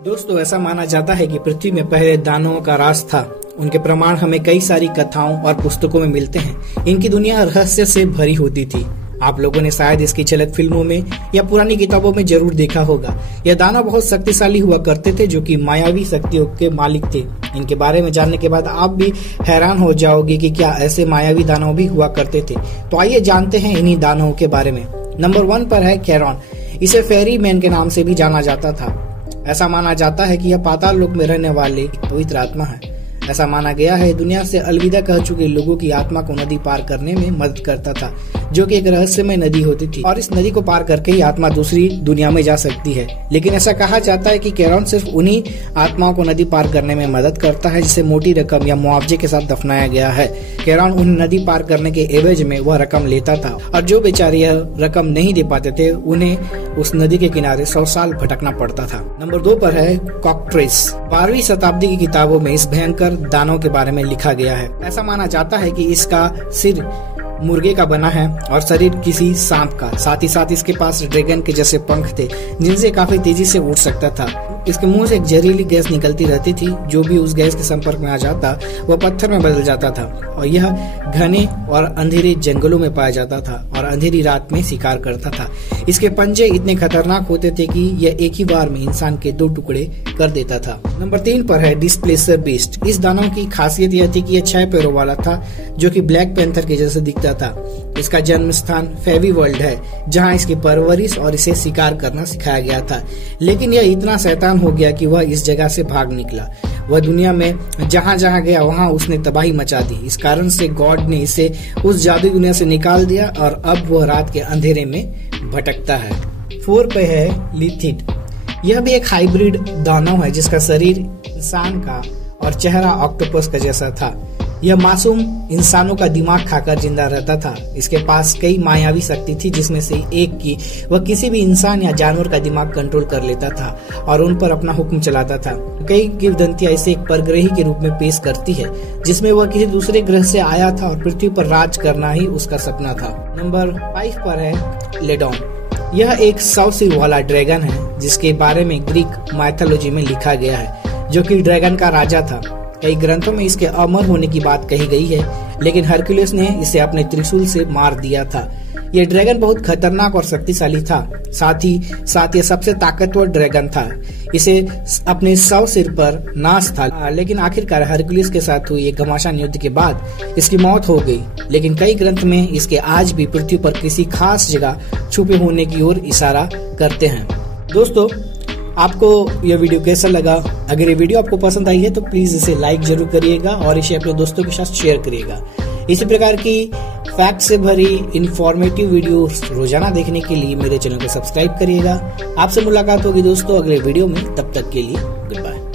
दोस्तों, ऐसा माना जाता है कि पृथ्वी में पहले दानवों का राज था। उनके प्रमाण हमें कई सारी कथाओं और पुस्तकों में मिलते हैं। इनकी दुनिया रहस्य से भरी होती थी। आप लोगों ने शायद इसकी झलक फिल्मों में या पुरानी किताबों में जरूर देखा होगा। यह दानव बहुत शक्तिशाली हुआ करते थे, जो कि मायावी शक्तियों के मालिक थे। इनके बारे में जानने के बाद आप भी हैरान हो जाओगे कि क्या ऐसे मायावी दानव भी हुआ करते थे। तो आइए जानते हैं इन्हीं दानवों के बारे में। नंबर 1 पर है कैरॉन। इसे फेरी मैन के नाम से भी जाना जाता था। ऐसा माना जाता है कि यह पाताल लोक में रहने वाले पवित्र आत्मा है। ऐसा माना गया है दुनिया से अलविदा कह चुके लोगों की आत्मा को नदी पार करने में मदद करता था, जो कि एक रहस्यमय नदी होती थी और इस नदी को पार करके ही आत्मा दूसरी दुनिया में जा सकती है। लेकिन ऐसा कहा जाता है कि कैरॉन सिर्फ उन्हीं आत्माओं को नदी पार करने में मदद करता है जिसे मोटी रकम या मुआवजे के साथ दफनाया गया है। कैरॉन उन्हें नदी पार करने के एवज में वह रकम लेता था और जो बेचारे यह रकम नहीं दे पाते थे उन्हें उस नदी के किनारे 100 साल भटकना पड़ता था। नंबर 2 पर है कॉकट्रेस। 12वीं शताब्दी की किताबों में इस भयंकर दानव के बारे में लिखा गया है। ऐसा माना जाता है कि इसका सिर मुर्गे का बना है और शरीर किसी सांप का। साथ ही साथ इसके पास ड्रैगन के जैसे पंख थे जिनसे काफी तेजी से उड़ सकता था। इसके मुंह से एक जहरीली गैस निकलती रहती थी। जो भी उस गैस के संपर्क में आ जाता वह पत्थर में बदल जाता था और यह घने और अंधेरे जंगलों में पाया जाता था और अंधेरी रात में शिकार करता था। इसके पंजे इतने खतरनाक होते थे कि यह एक ही बार में इंसान के 2 टुकड़े कर देता था। नंबर 3 पर है डिस्प्लेसर बीस्ट। इस दानव की खासियत यह थी कि यह 6 पैरों वाला था, जो कि ब्लैक पैंथर के जैसे दिखता था। इसका जन्म स्थान फेवी वर्ल्ड है, जहां इसकी परवरिश और इसे शिकार करना सिखाया गया था। लेकिन यह इतना शैतान हो गया कि वह इस जगह से भाग निकला। वह दुनिया में जहां जहां गया वहां उसने तबाही मचा दी। इस कारण से गॉड ने इसे उस जादुई दुनिया से निकाल दिया और अब वह रात के अंधेरे में भटकता है। 4 पे है लिथिड। यह भी एक हाइब्रिड दानव है जिसका शरीर इंसान का और चेहरा ऑक्टोपस का जैसा था। यह मासूम इंसानों का दिमाग खाकर जिंदा रहता था। इसके पास कई मायावी शक्ति थी, जिसमें से एक की वह किसी भी इंसान या जानवर का दिमाग कंट्रोल कर लेता था और उन पर अपना हुक्म चलाता था। कई किंवदंतियां इसे एक परग्रही के रूप में पेश करती है, जिसमें वह किसी दूसरे ग्रह से आया था और पृथ्वी पर राज करना ही उसका सपना था। नंबर 5 पर है लेडोन। यह एक 100 सिर वाला ड्रैगन है, जिसके बारे में ग्रीक माइथोलॉजी में लिखा गया है, जो कि ड्रैगन का राजा था। कई ग्रंथों में इसके अमर होने की बात कही गई है, लेकिन हरक्यूलिस ने इसे अपने त्रिशूल से मार दिया था। यह ड्रैगन बहुत खतरनाक और शक्तिशाली था। साथ ही साथ यह सबसे ताकतवर ड्रैगन था। इसे अपने 100 सिर पर नाश था, लेकिन आखिरकार हरक्यूलिस के साथ हुई एक घमासान युद्ध के बाद इसकी मौत हो गई। लेकिन कई ग्रंथ में इसके आज भी पृथ्वी पर किसी खास जगह छुपे होने की ओर इशारा करते हैं। दोस्तों, आपको यह वीडियो कैसा लगा? अगर ये वीडियो आपको पसंद आई है तो प्लीज इसे लाइक जरूर करिएगा और इसे अपने दोस्तों के साथ शेयर करिएगा। इसी प्रकार की फैक्ट से भरी इंफॉर्मेटिव वीडियो रोजाना देखने के लिए मेरे चैनल को सब्सक्राइब करिएगा। आपसे मुलाकात होगी दोस्तों अगले वीडियो में। तब तक के लिए गुड बाय।